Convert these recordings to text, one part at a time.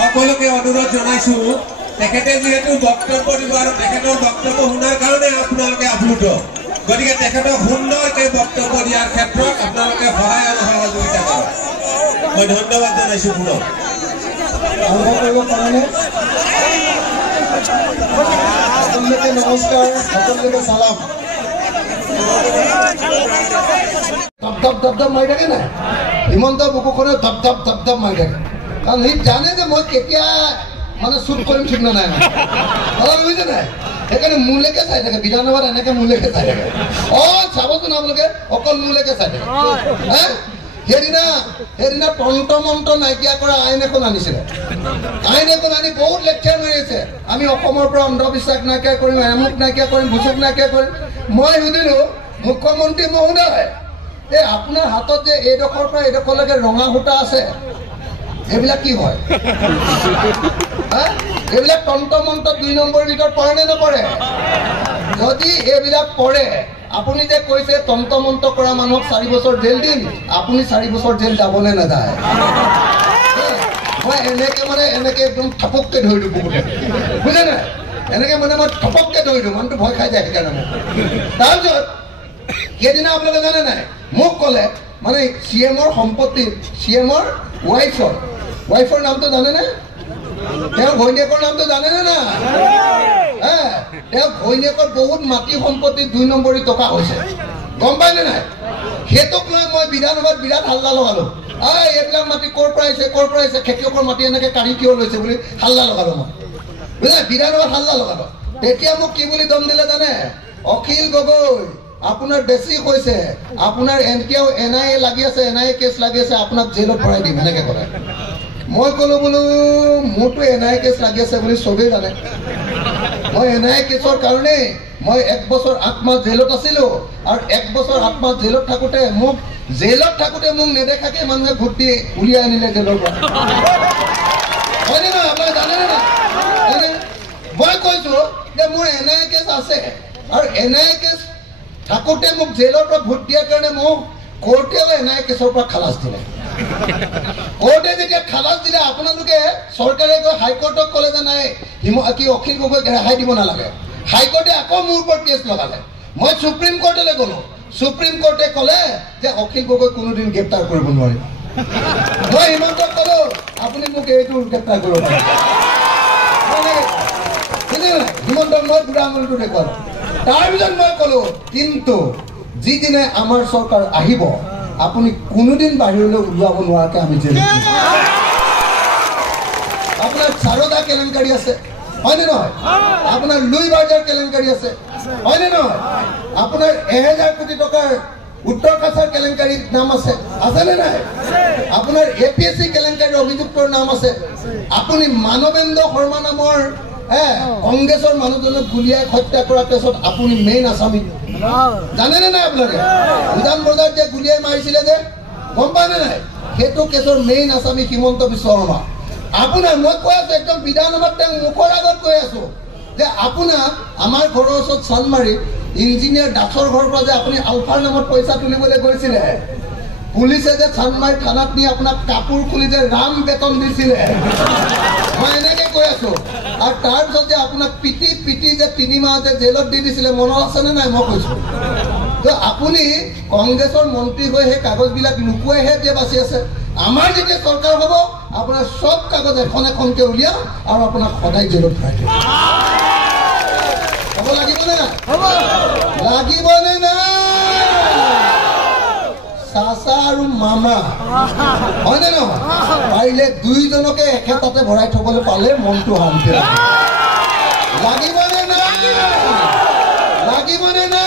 সকলোকে অনুৰোধ জনাইছো তেখেতে যেহেতু বক্তব্য দিব আৰু তেখেতৰ বক্তব্য শুনাৰ কাৰণে আপোনালোকে আপ্লুত গতিকে তেখেতক সুন্দৰকৈ বক্তব্য দিয়াৰ ক্ষেত্ৰত আপোনালোকে সহায় আৰু সহযোগিতা কৰক মই ধন্যবাদ জনাইছো পুনৰ সকলোকে নমস্কাৰ সকলোকে সালাম ধপ ধপ মাৰি থাকে নাই হিমন্ত বুকুখনে ধপ ধপ মাৰি থাকে কাৰণ সি জানে যে মই কেতিয়া মানে চুট কৰিম ঠিক নাই বুজিছে নাই সেইকাৰণে মোলৈকে চাই থাকে বিধানসভাত এনেকে মোলৈকে চাই থাকে চাবচোন আপোনালোকে অকল মোলৈকে চাই থাকে সেইদিনা তন্ত্ৰ নাইকিয়া কৰা আইন এখন আনিছিলে আইন এখন আনি বহুত লেকচাৰ মাৰিছে আমি অসমৰ পৰা অন্ধবিশ্বাস নাইকিয়া কৰিম আমুক নাইকিয়া কৰিম ভুচুক নাইকিয়া কৰিম মই সুধিলো মুখ্যমন্ত্ৰী মহোদয় এই আপোনাৰ হাতত যে এইডোখৰ পৰা এইডোখৰলৈকে ৰঙা সূতা আছে এইবিলাক কি হয় এইবিলাক তন্ত্ৰ 2 নম্বৰৰ ভিতৰত পৰে নে নপৰে যদি এইবিলাক পৰে আপুনি যে কৈছে তন্ত্ৰ কৰা মানুহক 4 বছৰ জেল দিম আপুনি 4 বছৰ জেল যাবনে নাযায় মই এনেকে একদম থপককে ধৰি দিওঁ বুকুতে বুঝে নাই এনেকে মই থপককে ধৰি দিওঁ মানুহটো ভয় খাই যায় সেইকাৰণে মোক তাৰপিছত সেইদিনা আপোনালোকে জানে নাই মোক ক'লে মানে CMৰ সম্পত্তি CMৰ ৱাইফৰ নামটো জানেনে তেওঁ ঘৈণীয়েকৰ নামটো জানেনে না তেওঁ ঘৈণীয়েকৰ বহুত মাটি সম্পত্তি 2 নম্বৰী টকা হৈছে গম পাইনে নাই সেইটোক লৈ মই বিধানসভাত বিৰাট হাল্লা লগালো এইবিলাক মাটি ক'ৰ পৰা আহিছে খেতিয়কৰ মাটি এনেকে কাঢ়ি কিয় লৈছে বুলি হাল্লা লগালো মই বুজিলে বিধানসভাত হাল্লা লগালো তেতিয়া মোক কি বুলি দম দিলে জানে অখিল গগৈ আপোনাৰ বেছি কৈছে আপোনাৰ এনকেও NIA লাগি আছে NIA কেছ লাগি আছে আপোনাক জেলত ভৰাই দিম এনেকে ক'লে মই ক'লো বোলো মোৰতো NIA কেছ লাগি আছে বুলি চবেই জানে মই NIA কেছৰ কাৰণে মই 1 বছৰ 8 মাহ জেলত আছিলো আৰু 1 বছৰ 8 মাহ জেলত থাকোতে মোক নেদেখাকে মানুহে ভোট দি উলিয়াই আনিলে জেলৰ পৰা হয়নে নহয় আপোনালোকে জানেনে নাই মই কৈছো যে মোৰ NIA কেছ আছে আৰু NIA কেছ থাকোতে মোক জেলৰ পৰা ভোট দিয়াৰ কাৰণে মোক কোৰ্টেও NIA কেছৰ পৰা খালাস দিলে কোৰ্টে যেতিয়া খালাস দিলে আপোনালোকে চৰকাৰে গৈ হাইকোৰ্টক ক'লে যে নাই কি অখিল গগৈক ৰেহাই দিব নালাগে হাইকোৰ্টে আকৌ মোৰ ওপৰত কেছ লগালে মই সুপ্ৰিম কোৰ্টলৈ গ'লো সুপ্ৰিম কোৰ্টে ক'লে যে অখিল গগৈ কোনোদিন গ্ৰেপ্তাৰ কৰিব নোৱাৰে মই হিমন্তক ক'লো আপুনি মোক এইটো গ্ৰেপ্তাৰ কৰিব পাৰে হিমন্তক মই বুঢ়া আঙুলিটো দেখুৱালো তাৰপিছত মই ক'লো কিন্তু যিদিনে আমাৰ চৰকাৰ আহিব আপুনি কোনোদিন বাহিৰলৈ ওলাব নোৱাৰাকে আমি জেল আপোনাৰ চাৰদা কেলেংকাৰী আছে হয়নে নহয় আপোনাৰ লুই বাজাৰ কেলেংকাৰী আছে হয়নে নহয় আপোনাৰ 1000 কোটি টকাৰ উত্তৰ কাছাৰ কেলেংকাৰীৰ নাম আছে আছেনে নাই আপোনাৰ APSC কেলেংকাৰীৰ অভিযুক্তৰ নাম আছে আপুনি মানৱেন্দ্ৰ শৰ্মা নামৰ কংগ্ৰেছৰ মানুহজনক গুলিয়াই হত্যা কৰা কেছত আপুনি মেইন আসামী জানেনে নাই আপোনালোকে উজান বজাৰত যে গুলিয়াই মাৰিছিলে যে গম পায়নে নাই সেইটো কেছৰ মেইন আসামী হিমন্ত বিশ্ব শৰ্মা আপোনাৰ মই কৈ আছো একদম বিধানসভাত তেওঁ মুখৰ আগত কৈ আছো যে আপোনাৰ আমাৰ ঘৰৰ ওচৰত চানমাৰী ইঞ্জিনিয়াৰ দাসৰ ঘৰৰ পৰা যে আপুনি আলফাৰ নামত পইচা তুলিবলৈ গৈছিলে পুলিচে যে চানমাৰী থানাত নি আপোনাক কাপোৰ খুলি যে ৰাম বেতন দিছিলে মই এনেকে কৈ আছো আৰু তাৰপিছত যে আপোনাক পিটি যে 3 মাহ যে জেলত দি দিছিলে মনত আছেনে নাই মই কৈছো তো আপুনি কংগ্ৰেছৰ মন্ত্ৰী হৈ সেই কাগজবিলাক লুকুৱাইহে যে বাচি আছে আমাৰ যেতিয়া চৰকাৰ হ'ব আপোনাৰ সব কাগজ এখন এখনকে উলিয়াম আৰু আপোনাক সদায় জেলত ভৰাই দিম হ'ব লাগিবনে না চাচা আৰু মামা হয়নে নহয় পাৰিলে দুইজনকে একেটাতে ভৰাই থবলৈ পালে মনটো শান্তি লাগিবনে না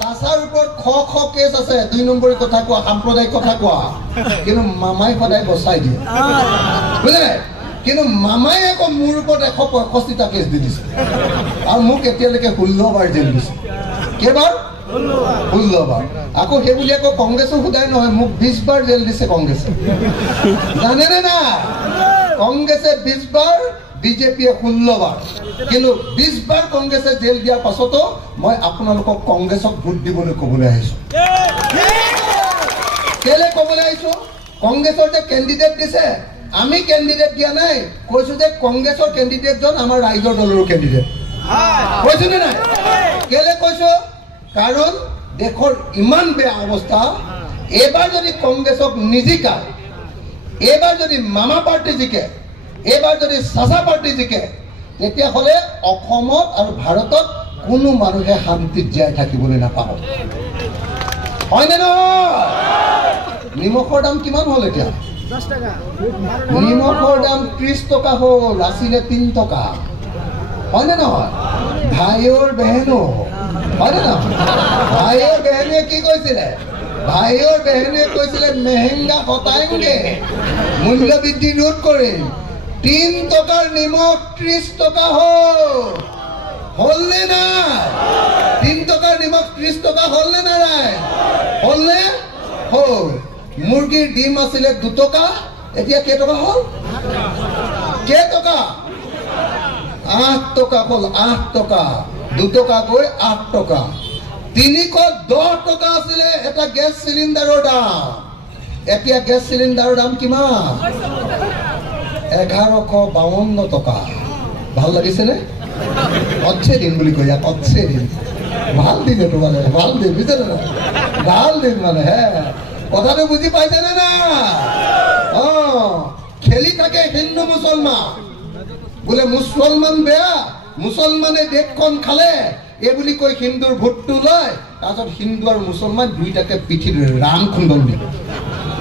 চাচাৰ ওপৰত খ কেছ আছে 2 নম্বৰী কথা কোৱা সাম্প্ৰদায়িক কথা কোৱা কিন্তু মামাই সদায় বচাই দিয়ে বুজিলে কিন্তু মামাই আকৌ মোৰ ওপৰত 165টা কেছ দি দিছে আৰু মোক এতিয়ালৈকে 16 বাৰ জেল দিছে কেইবাৰ 16 বাৰ আকৌ সেই বুলি আকৌ কংগ্ৰেছৰ সুদাই নহয় মোক 20 বাৰ জেল দিছে কংগ্ৰেছে জানেনে না কংগ্ৰেছে 20 বাৰ বিজেপিয়ে 16 বাৰ কিন্তু 20 বাৰ কংগ্ৰেছে জেল দিয়াৰ পাছতো মই আপোনালোকক কংগ্ৰেছক ভোট দিবলৈ ক'বলৈ আহিছো কেলে ক'বলৈ আহিছো কংগ্ৰেছৰ যে কেণ্ডিডেট দিছে আমি কেণ্ডিডেট দিয়া নাই কৈছো যে কংগ্ৰেছৰ কেণ্ডিডেটজন আমাৰ ৰাইজৰ দলৰ কেণ্ডিডেট কৈছো নে নাই কেলে কৈছো কাৰণ দেশৰ ইমান বেয়া অৱস্থা এবাৰ যদি কংগ্ৰেছক নিজিকায় এবাৰ যদি মামা পাৰ্টি জিকে এবাৰ যদি চাচা পাৰ্টি জিকে তেতিয়াহ'লে অসমত আৰু ভাৰতত কোনো মানুহে শান্তিত জীয়াই থাকিবলৈ নাপাব হয়নে নহয় নিমখৰ দাম কিমান হ'ল এতিয়া 10 টাকা নিমখৰ দাম 30 টকা হ'ল আছিলে 3 টকা হয়নে নহয় ভাইৰ বেহেনো হয়নে নহয় ভাইৰ বেহেনে কি কৈছিলে ভাইৰ বেহেনে কৈছিলে মেহেংগা হটাएंगे মূল্য বৃদ্ধি ৰোধ কৰিম 3 টকাৰ নিমখ 30 টকা হ'ল নে নাই 3 টকাৰ নিমখ 30 টকা হ'ল নে নাই হ'ল নে হ'ল মুৰ্গীৰ ডিম আছিলে 2 টকা এতিয়া কেই টকা হ'ল কেই টকা 8 টকা হ'ল 8 টকা 2 টকা গৈ 8 টকা 310 টকা আছিলে এটা গেছ সিলিন্ডাৰৰ দাম এতিয়া গেছ সিলিন্ডাৰৰ দাম কিমান 1152 টকা ভাল লাগিছেনে अच्छे दिन বুলি কয় अच्छे दिन ভাল দিন এটো মানে ভাল দিন বুঝছেনে না ভাল দিন মানে হ্যাঁ কথাটো বুঝি পাইছেনে না খেলি থাকে হিন্দু মুসলমান বলে মুসলমান বেয়া মুসলমানে দেশখন খালে এই বুলি কই হিন্দুৰ ভোটটো লয় তাৰছত হিন্দু আৰু মুসলমান দুইটাকে পিঠিত ৰাম খুন্দন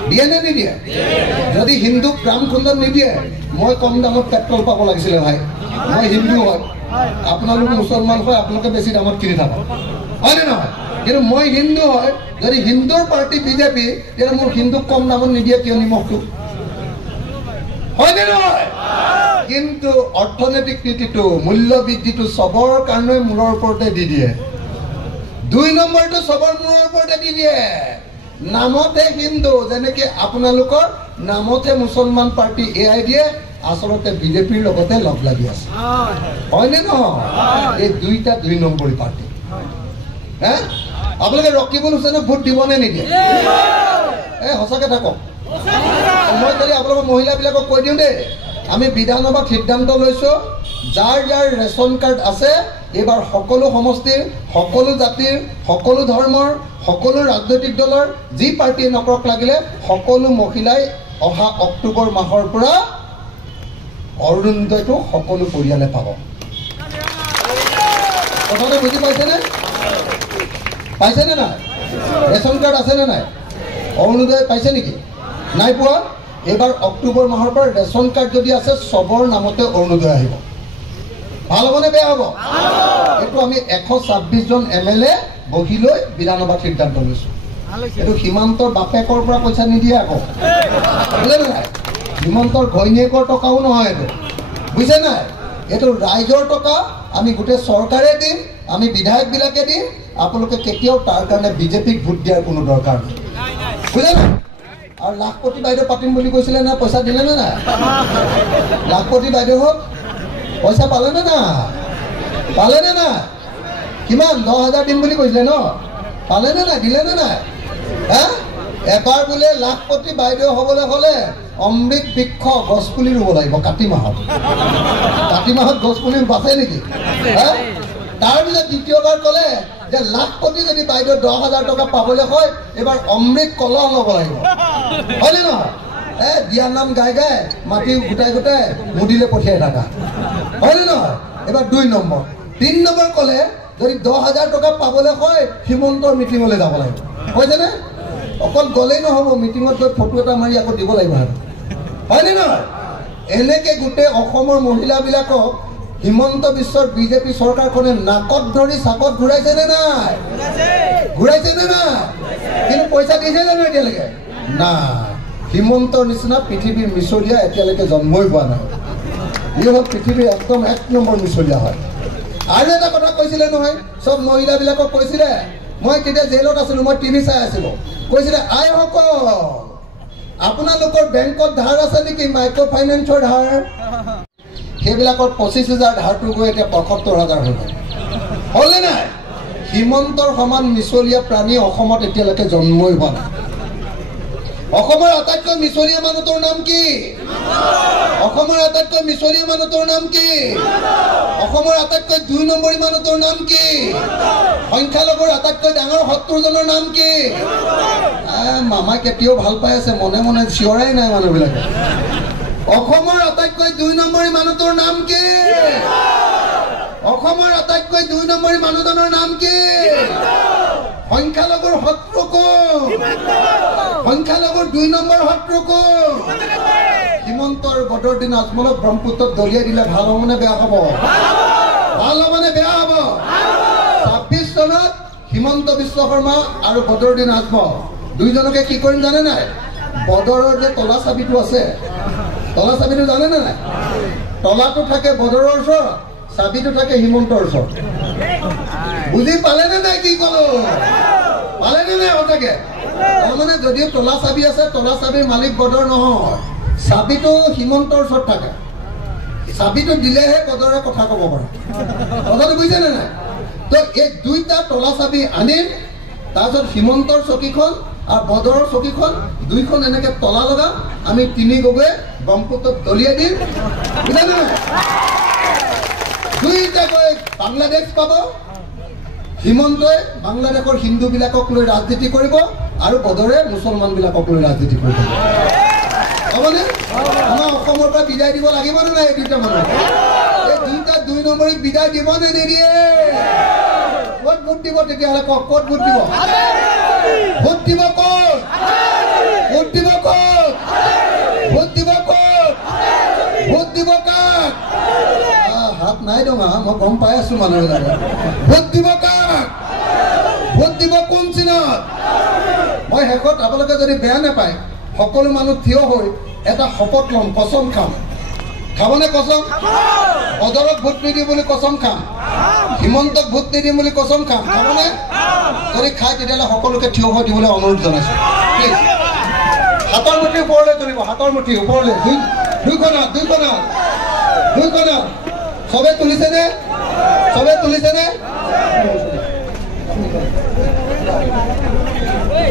দিয়ে নে নিদিয়ে যদি হিন্দুক ৰাম খুন্দন নিদিয়ে মই কম দামত পেট্ৰল পাব লাগিছিলে ভাই মই হিন্দু হয় আপোনালোক মুসলমান হয় আপোনালোকে বেছি দামত কিনি থাকক হয় নে নহয় কিন্তু মই হিন্দু হয় যদি হিন্দুৰ পাৰ্টি বিজেপি তেনে মোৰ হিন্দুক কম দামত নিদিয়ে কিয় নিমখটো হয় নে নহয় কিন্তু অৰ্থনৈতিক নীতিটো মূল্য বৃদ্ধিটো সবৰ কাৰণে মূৰৰ ওপৰতে দি দিয়ে 2 নম্বৰটো সবৰ মূৰৰ ওপৰতে দি দিয়ে নামতে হিন্দু যেনেকে আপোনালোকৰ নামতে মুছলমান পাৰ্টি এআই দিয়ে আসলতে বিজেপিৰ লগতে লগ লাগি আছে হয় নে নহয় এই দুইটা 2 নম্বৰী পাৰ্টি হ্যাঁ আপোনালোকে ৰকিবুল হুছেইনক ভোট দিবনে নিদিয়ে হসাকে থাকক মই যদি আপোনালোকৰ মহিলাবিলাকক কৈ দিওঁ দেই আমি বিধানসভাত সিদ্ধান্ত লৈছো যাৰ যাৰ ৰেচন কাৰ্ড আছে এবাৰ সকলো সমষ্টিৰ সকলো জাতিৰ সকলো ধৰ্মৰ সকলো ৰাজনৈতিক দলৰ যি পাৰ্টিয়ে নকৰক লাগিলে সকলো মহিলাই অহা অক্টোবৰ মাহৰ পৰা অৰুণোদয়টো সকলো পৰিয়ালে পাব কথাটো বুজি পাইছেনে নাই ৰেচন কাৰ্ড আছে নে নাই অৰুণোদয় পাইছে নেকি নাই পোৱা এবাৰ অক্টোবৰ মাহৰ পৰা ৰেচন কাৰ্ড যদি আছে সবৰ নামতে অৰুণোদয় আহিব ভাল হ'বনে বেয়া হ'ব এইটো আমি 126 জন এমএলএ বহি লৈ বিধানসভাত সিদ্ধান্ত লৈছো এইটো সীমান্তৰ বাপেকৰ পৰা পইচা নিদিয়ে আকৌ বুজিলে নাই সীমান্তৰ ঘৈণীয়েকৰ টকাও নহয় এইটো বুজিছে নাই এইটো ৰাইজৰ টকা আমি গোটেই চৰকাৰে দিম আমি বিধায়ক বিলাকে দিম আপোনালোকে কেতিয়াও তাৰ কাৰণে বিজেপিক ভোট দিয়াৰ কোনো দৰকাৰ নাই বুজিলে নাই আৰু লাখপতি বাইদেউ পাতিম বুলি কৈছিলে না পইচা দিলে নে নাই লাখপতি বাইদেউ হওক পইচা পালে নে না কিমান 10,000 দিম বুলি কৈছিলে ন পালে নে নাই দিলে নে নাই এবাৰ বোলে লাখপতি বাইদেউ হ'বলৈ হ'লে অমৃত বৃক্ষ গছপুলি ৰুব লাগিব কাতি মাহত গছপুলি বাচে নেকি তাৰপিছত দ্বিতীয়বাৰ ক'লে যে লাখপতি যদি বাইদেউ 10,000 টকা পাবলৈ হয় এবাৰ অমৃত কলহ ল'ব লাগিব হয়নে নহয় বিয়াৰ নাম গাই গাই মাটি গোটাই গোটাই মুদিলে পঠিয়াই থাকা হয়নে নহয় এবাৰ 2 নম্বৰ 3 নম্বৰ ক'লে যদি 10,000 টকা পাবলৈ হয় হিমন্তৰ মিটিঙলৈ যাব লাগিব হয়নে অকল গলেই নহ'ব মিটিঙত গৈ ফটো এটা মাৰি আকৌ দিব লাগিব হয়নে নহয় এনেকে গোটেই অসমৰ মহিলাবিলাকক হিমন্ত বিশ্বৰ বিজেপি চৰকাৰখনে নাকত ধৰি চাকত ঘূৰাইছে নে নাই কিন্তু পইচা দিছে জানো এতিয়ালৈকে নাই হিমন্তৰ নিচিনা পৃথিৱীৰ মিছলীয়া এতিয়ালৈকে জন্মই পোৱা নাই ই হ'ল পৃথিৱীৰ একদম 1 নম্বৰ মিছলীয়া হয় আৰু এটা কথা কৈছিলে নহয় সব মহিলাবিলাকক কৈছিলে মই তেতিয়া জেলত আছিলো মই টিভি চাই আছিলো কৈছিলে আইসকল আপোনালোকৰ বেংকত ধাৰ আছে নেকি মাইক্ৰ' ফাইনেন্সৰ ধাৰ সেইবিলাকৰ 25,000 ধাৰটো গৈ এতিয়া 75,000 হৈ গ'ল হ'লে নাই হিমন্তৰ সমান মিছলীয়া প্ৰাণী অসমত এতিয়ালৈকে জন্মই হোৱা নাই অসমৰ আটাইতকৈ মিছৰীয়া মানুহটোৰ নাম কি? অসমৰ আটাইতকৈ মিছৰীয়া মানুহটোৰ নাম কি? অসমৰ আটাইতকৈ 2 নম্বৰী মানুহটোৰ নাম কি? সংখ্যালঘুৰ আটাইতকৈ ডাঙৰ শত্ৰুজনৰ নাম কি? মামাই কেতিয়াও ভাল পাই আছে, মনে মনে চিঞৰাই নাই মানুহবিলাকে। অসমৰ আটাইতকৈ 2 নম্বৰী মানুহটোৰ নাম কি? অসমৰ আটাইতকৈ 2 নম্বৰী মানুহজনৰ নাম কি? সংখ্যালঘুৰ শত্ৰু কোন? সংখ্যালঘুৰ 2 নম্বৰ শত্ৰু কোন? হিমন্ত আৰু বদৰুদ্দিন আজমলক ব্ৰহ্মপুত্ৰত দলিয়াই দিলে ভাল হ'ব নে বেয়া হ'ব? ভাল হ'ব নে বেয়া হ'ব? 26 চনত হিমন্ত বিশ্ব শৰ্মা আৰু বদৰুদ্দিন আজমল দুইজনকে কি কৰিম জানে নাই? বদৰৰ যে তলা চাবিটো আছে, তলা চাবিটো জানে নে নাই? তলাটো থাকে বদৰৰ ওচৰত, চাবিটো থাকে হিমন্তৰ ওচৰত। বুজি পালে নে নাই কি কলো? পালে নে নাই সঁচাকে? তাৰমানে যদিও তলা চাবি আছে, তলা চাবিৰ মালিক বদৰ নহয়, চাবিটো হিমন্তৰ ওচৰত থাকে। চাবিটো দিলেহে বদৰে কথা ক'ব পাৰে। কথাটো বুজিছে নে নাই? তো এই দুইটা তলা চাবি আনিম, তাৰপিছত হিমন্তৰ চকীখন আৰু বদৰৰ চকীখন দুইখন এনেকে তলা লগা, আমি 3 গগৈয়ে ব্ৰহ্মপুত্ৰত দলিয়াই দিম। বুজিলে নে নাই? দুইটা গৈ বাংলাদেশ পাব। হিমন্তই বাংলাদেশৰ হিন্দুবিলাকক লৈ ৰাজনীতি কৰিব আৰু বদৰে মুছলমানবিলাকক লৈ ৰাজনীতি কৰিব। হ'বনে? আমাৰ অসমৰ পৰা বিদায় দিব লাগিব নে নাই? এই দুইটা মানুহ, এই দুইটা 2 নম্বৰীক বিদায় দিব নে নিদিয়ে? ক'ত ভোট দিব তেতিয়াহ'লে? কওক, ক'ত ভোট দিব? ভোট দিব ক'ত? ভোট দিব ক'ত? ভোট দিব ক'ত? ভোট দিব কাক? হাত নাই ডঙা, মই গম পাই আছো মানুহবিলাকে। ভোট দিব কাক? ভোট দিব কোন চিনত? মই শেষত আপোনালোকে যদি বেয়া নাপায়, সকলো মানুহ থিয় হৈ এটা শপত ল'ম, কচম খাম। খাবনে কচম? বদৰক ভোট নিদিম বুলি কচম খাম, হিমন্তক ভোট নিদিম বুলি কচম খাম। খাবনে? যদি খাই তেতিয়াহ'লে সকলোকে থিয় হৈ দিবলৈ অনুৰোধ জনাইছো। প্লিজ হাতৰ মুঠি ওপৰলৈ তুলিব, হাতৰ মুঠি ওপৰলৈ। দুইখনত চবে তুলিছেনে? চবে তুলিছেনে?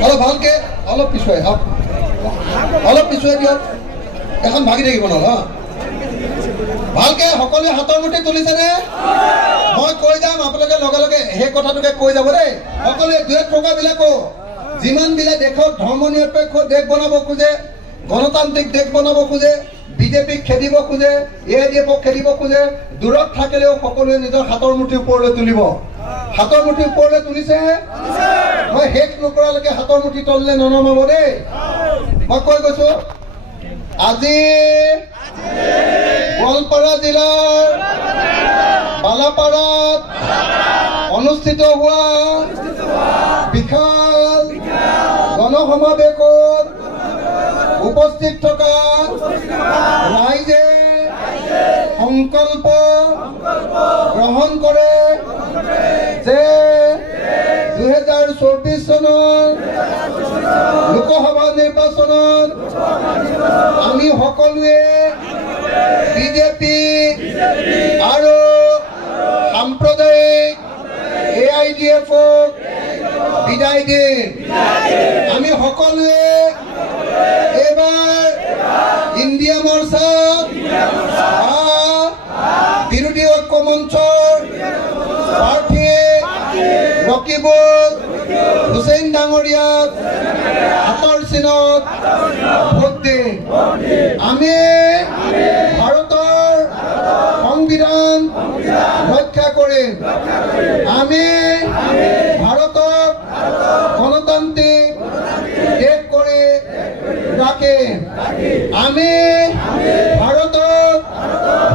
অলপ ভালকে, অলপ পিছুৱাই হওক, অলপ পিছুৱাই দিয়ক, এখন ভাগি থাকিব নহ'ল। ভালকে সকলোৱে হাতৰ মুঠি তুলিছেনে? মই কৈ যাম, আপোনালোকে লগে লগে সেই কথাটোকে কৈ যাব দেই। সকলোৱে দুয়েট প্ৰকাৰবিলাকো যিমানবিলাক দেশত ধৰ্মনিৰপেক্ষ দেশ বনাব খোজে, গণতান্ত্ৰিক দেশ বনাব খোজে, বিজেপিক খেদিব খোজে, AIDFক খেদিব খোজে, দূৰত থাকিলেও সকলোৱে নিজৰ হাতৰ মুঠি ওপৰলৈ তুলিব। হাতৰ মুঠি ওপৰলৈ তুলিছে? মই শেষ নকৰালৈকে হাতৰ মুঠি তললে ননমাব দেই। মই কৈ গৈছো, আজি গোৱালপাৰা জিলাৰ বালাপাৰাত অনুষ্ঠিত হোৱা বিশাল গণসমাৱেশত উপস্থিত থকা ৰাইজে সংকল্প গ্ৰহণ কৰে যে 2024 চনৰ লোকসভা নিৰ্বাচনত আমি সকলোৱে বিজেপি আৰু সাম্প্ৰদায়িক AIDFক বিদায় দিম। আমি সকলোৱে এইবাৰ ইণ্ডিয়া মৰ্চাত বিৰোধী ঐক্য মঞ্চৰ প্ৰাৰ্থী ৰকিবুল হুছেইন ডাঙৰীয়াক হাতৰ চিনত ভোট দিম। আমি ভাৰতৰ সংবিধান ৰক্ষা কৰিম। আমি ভাৰতক গণতান্ত্ৰিক দেশ কৰি ৰাখিম। আমি ভাৰতক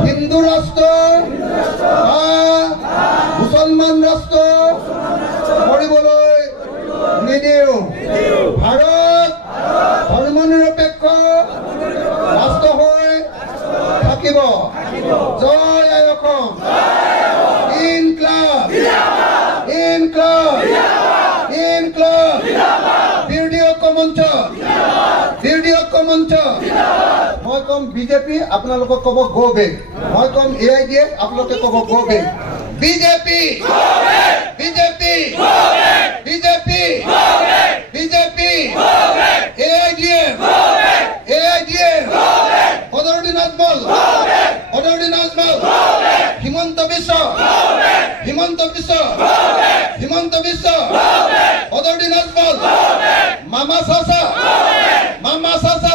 হিন্দু ৰাষ্ট্ৰ বা মুছলমান ৰাষ্ট্ৰ কৰিবলৈ নিদিওঁ। ভাৰত ধৰ্মনিৰপেক্ষ ৰাষ্ট্ৰ হৈ থাকিব। জয় আই অসম। ইনক্লাব, ইনক্লাব, ইনক্লাব। বিৰোধী ঐক্য মঞ্চ, বিৰোধী ঐক্য মঞ্চ। মই কম বিজেপি, আপোনালোকক ক'ব গো বেক। মই কম AIDF, আপোনালোকে ক'ব go back. BJP, BJP, BJP, BJP, AIDF, Himanta Biswa Himanta Biswa Himanta Biswa অদরদি নাজমল মামা চাচা